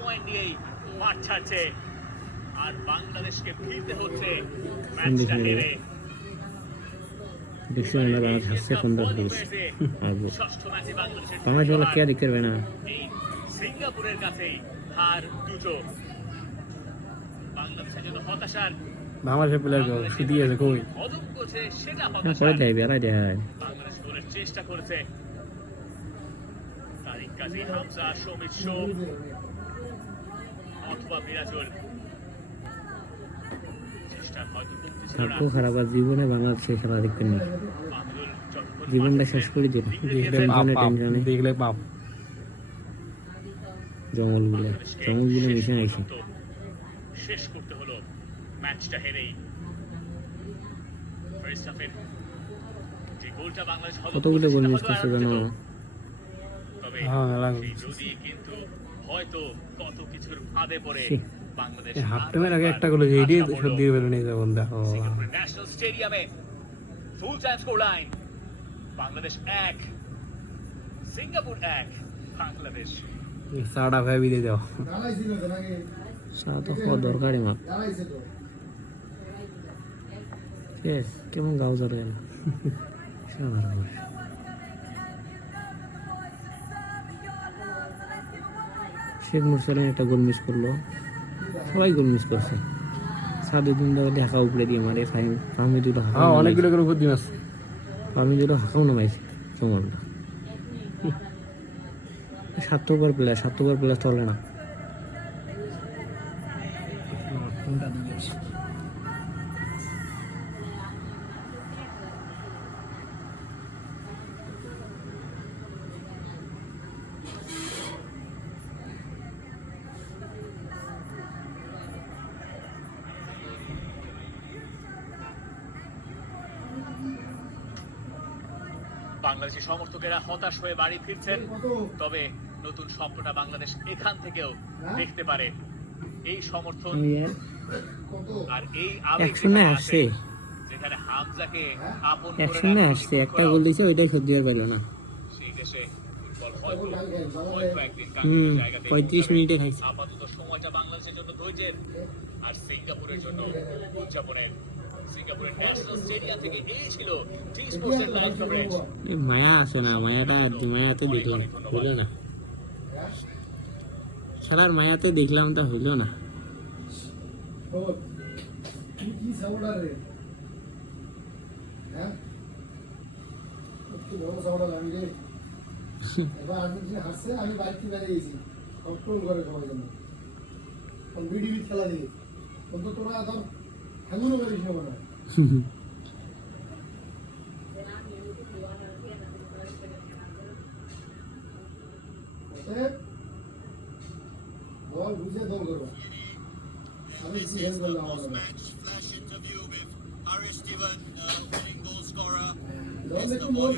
Point নিয়েই মাঠ ছাড়ছে, আর বাংলাদেশকে ফিরতে হচ্ছে ম্যাচটা হেরে। দেখছেন না বাংলাদেশ হাসছে 15 ষষ্ঠ ম্যাচে বাংলাদেশ বলা কে দেখতে পারবে না। এই সিঙ্গাপুরের কাছেই হার দুটো, বাংলাদেশের জন্য হতাশার। বাংলাদেশের প্লেয়ার শুধু আছে কই পদক করছে সেটা করে হতাশা। দেয় বেড়াই দেয়। বাংলাদেশ গোলের চেষ্টা করেছে, তারিক কাজী, হামজা, সমিত সোম অথবা মিরাজুল। চেষ্টা হয়তো কমতি ছিল না। থাকো খারাপ আর জীবনে বাংলাদেশে খেলা দেখবেন না, বাদল যখন জীবনটা শেষ করে দিল। টেনশনে দেখলে পাপ জঙ্গলগুলো মিশে গেছে। শেষ করতে হলো ম্যাচটা হেরেই। ফার্স্ট হাফের যে গোলটা বাংলাদেশ কতগুলো গোল মিস করছে জানো? তবে হ্যাঁ সেই যদি কিন্তু হয়তো কত কিছুর ফাঁদে পড়ে বাংলাদেশ হাফ টাইমের আগে একটা গোল এডি শট দিয়ে বের নিয়ে যাবেন। দেখো সিঙ্গাপুর ন্যাশনাল স্টেডিয়ামে full time score line, Bangladesh 1 Singapore 1। Bangladesh সাড়া ভাই দিয়ে দাও চা তো খাওয়া দরকারই মা। কেমন গাও জড়ে গেল। শেখ মুরসালিন একটা গোল মিস করলো, সবাই গোল মিস করছে। সাদুদ্দিন ঢাকা উপরে দিয়ে মারে, ফাহমিদুল্লাহ অনেকগুলো করে উপর দিয়ে আছে। ফাহমিদুল্লাহ হাঁকাও নামাইছে চমলটা। 7 ওভার প্লেয়ার চলে না। বাংলাদেশি সমর্থকেরা হতাশ হয়ে বাড়ি ফিরছেন, তবে নতুন স্বপ্নটা বাংলাদেশ এখান থেকেও দেখতে পারে। এই সমর্থন আর এই আবেগ আসছে, যেখানে হামজাকে আপন করে একশনে আসছে, একটা গোল দিয়েছে, ওইটাই সহ্য হয়ে পারলো না। সেই দেশে ফুটবল হয়তো একদিন কাঙ্ক্ষিত জায়গাতে 35 মিনিটে খাইছে। আপাতত সময়টা বাংলাদেশের জন্য ধৈর্যের আর সিঙ্গাপুরের জন্য উদযাপনের। সিঙ্গাপুরের ন্যাশনাল স্টেডিয়াম থেকে এই ছিল টি স্পোর্টসের লাইভ কভারেজ। মায়া আছে না, মায়াতে দেখলাম হইল না, খেলার মায়াতে দেখলাম তা হইল না। আমি বাড়িতে বেড়ে গেছি কন্ট্রোল করে সবাই জন্য বিডিবি খেলা দিয়ে অন্তত তোরা ধর এমনও বেরিস না মনে হয়। বল বুঝে দল করবো আমি কি হেল্প করলাম আমাদের